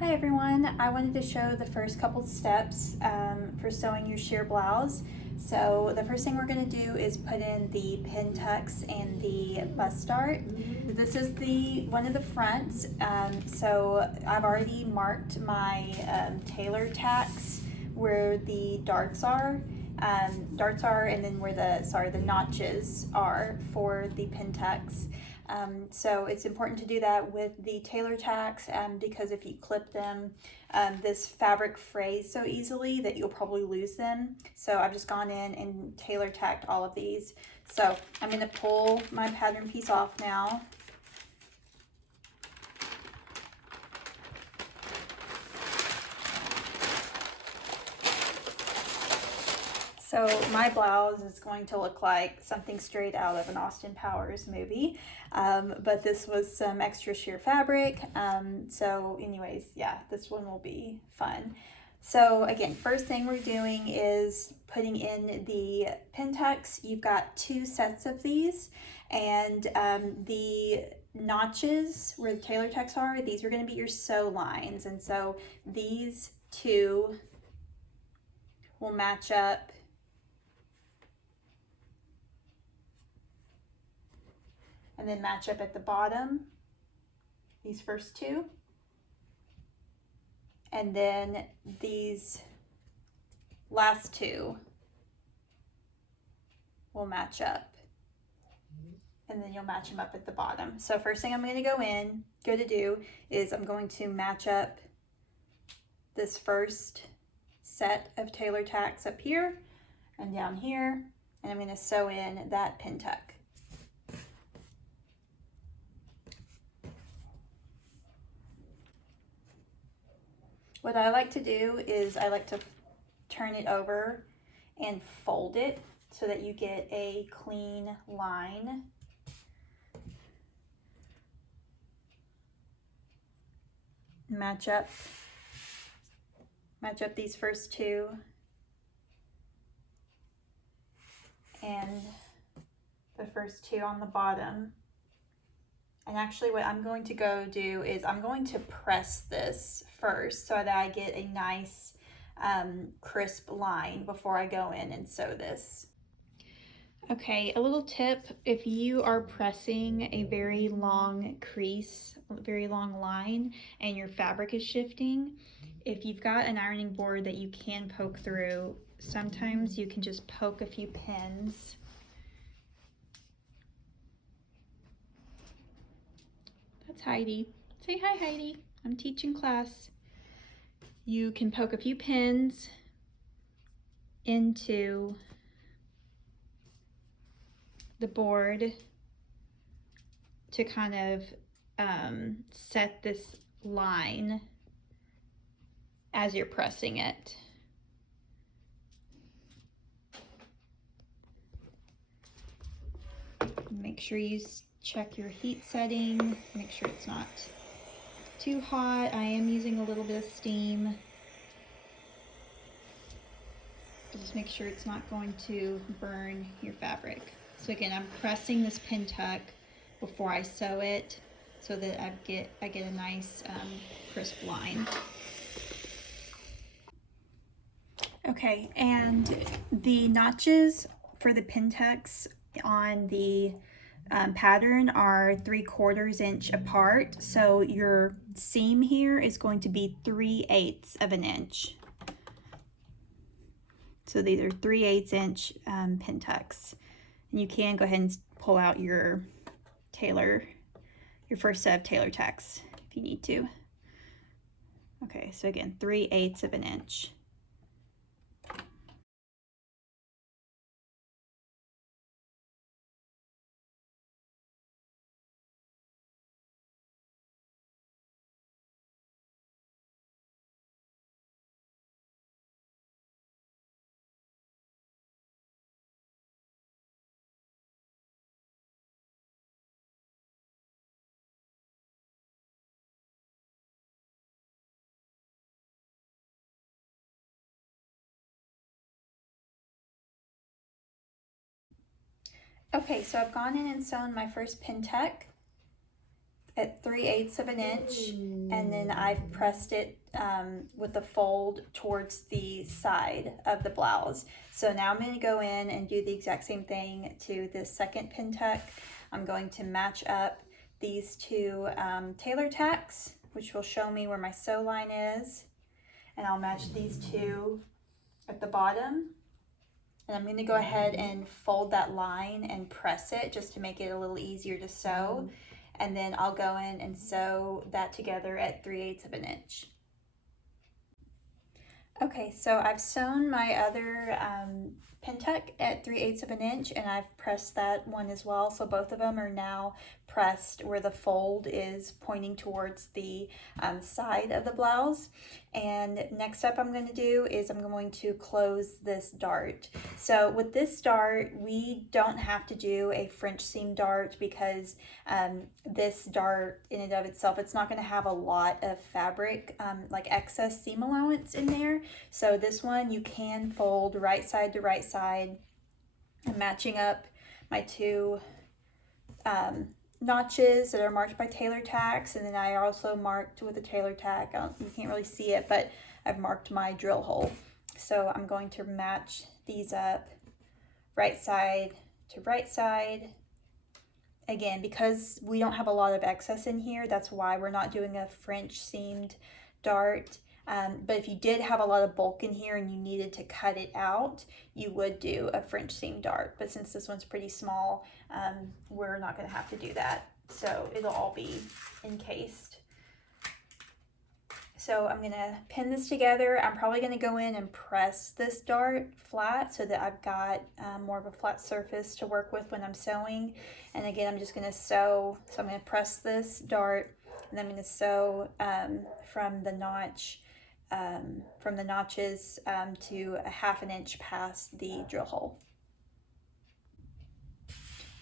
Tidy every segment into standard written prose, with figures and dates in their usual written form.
Hi everyone, I wanted to show the first couple steps for sewing your sheer blouse. So the first thing we're going to do is put in the pin tucks and the bust dart. This is one of the fronts, so I've already marked my tailor tacks where the darts are. And then where the notches are for the pin tucks. So it's important to do that with the tailor tacks because if you clip them, this fabric frays so easily that you'll probably lose them. So I've just gone in and tailor tacked all of these. So I'm going to pull my pattern piece off now. So my blouse is going to look like something straight out of an Austin Powers movie, but this was some extra sheer fabric. So anyways, yeah, this one will be fun. So again, first thing we're doing is putting in the pin tucks. You've got 2 sets of these, and the notches where the tailor tucks are, these are going to be your sew lines, and so these 2 will match up and then match up at the bottom, these first 2. And then these last 2 will match up. And then you'll match them up at the bottom. So first thing I'm going to do is I'm going to match up this first set of tailor tacks up here and down here, and I'm going to sew in that pin tuck. What I like to do is I like to turn it over and fold it so that you get a clean line. Match up these first 2 and the first 2 on the bottom. And actually what I'm going to go do is I'm going to press this first so that I get a nice crisp line before I go in and sew this. Okay, a little tip, if you are pressing a very long crease, a very long line, and your fabric is shifting, if you've got an ironing board that you can poke through, sometimes you can just poke a few pins. That's Heidi. Say hi, Heidi. I'm teaching class. You can poke a few pins into the board to kind of set this line as you're pressing it. Make sure you check your heat setting, make sure it's not too hot. I am using a little bit of steam. Just make sure it's not going to burn your fabric. So again, I'm pressing this pin tuck before I sew it so that I get a nice crisp line. Okay, and the notches for the pin tucks on the pattern are 3/4 inch apart. So your seam here is going to be 3/8 of an inch. So these are 3/8 inch pin tucks. And you can go ahead and pull out your first set of tailor tacks if you need to. Okay, so again, 3/8 of an inch. Okay, so I've gone in and sewn my first pin tuck. at 3/8 of an inch, and then I've pressed it with the fold towards the side of the blouse. So now I'm going to go in and do the exact same thing to the second pin tuck. I'm going to match up these two tailor tacks, which will show me where my sew line is, and I'll match these two at the bottom. And I'm going to go ahead and fold that line and press it just to make it a little easier to sew. And then I'll go in and sew that together at 3/8 of an inch. Okay, so I've sewn my other pin tuck at 3/8 of an inch, and I've pressed that one as well. So both of them are now pressed where the fold is pointing towards the side of the blouse. And next up I'm going to do is I'm going to close this dart. So with this dart, we don't have to do a French seam dart because this dart in and of itself, it's not going to have a lot of fabric, like excess seam allowance in there. So this one you can fold right side to right side. I'm matching up my two notches that are marked by tailor tacks, and then I also marked with a tailor tack. You can't really see it, but I've marked my drill hole. So I'm going to match these up right side to right side. Again, because we don't have a lot of excess in here, that's why we're not doing a French seamed dart. But if you did have a lot of bulk in here and you needed to cut it out, you would do a French seam dart. But since this one's pretty small, we're not going to have to do that. So it'll all be encased. So I'm going to pin this together. I'm probably going to go in and press this dart flat so that I've got more of a flat surface to work with when I'm sewing. And again, I'm just going to sew. So I'm going to press this dart, and I'm going to sew from the notch, from the notches to a 1/2 inch past the drill hole.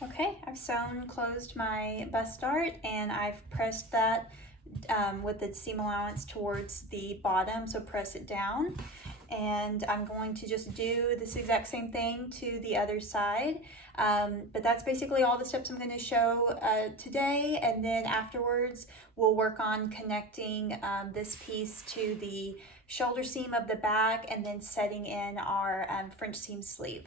Okay, I've sewn closed my bust dart, and I've pressed that with the seam allowance towards the bottom, so press it down. And I'm going to just do this exact same thing to the other side. But that's basically all the steps I'm going to show today, and then afterwards we'll work on connecting this piece to the shoulder seam of the back and then setting in our French seam sleeve.